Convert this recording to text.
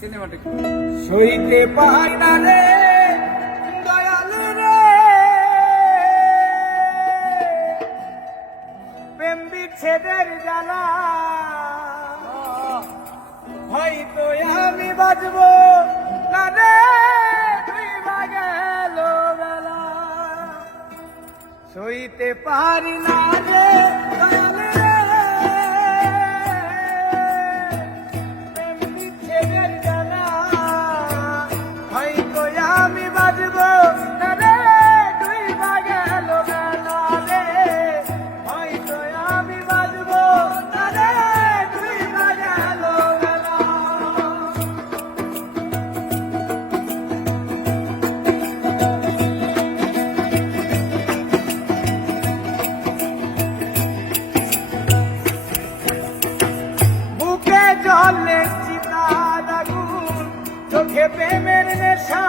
Cinematic সইতে পারি না রে দয়াল রে, প্রেম বিচ্ছেদের জ্বালা, হয়তো আমি বাজবো না রে, তুই গেল বেলা। সইতে পারি না রে দয়াল রে, প্রেম বিচ্ছেদের জ্বালা, হয়তো আমি বাজবো না রে, তুই গেল বেলা রে, হয়তো আমি বাজবো না রে, তুই গেল বেলা। বুকে জলে চিতার আগুন, চোখে প্রেমের নেশা,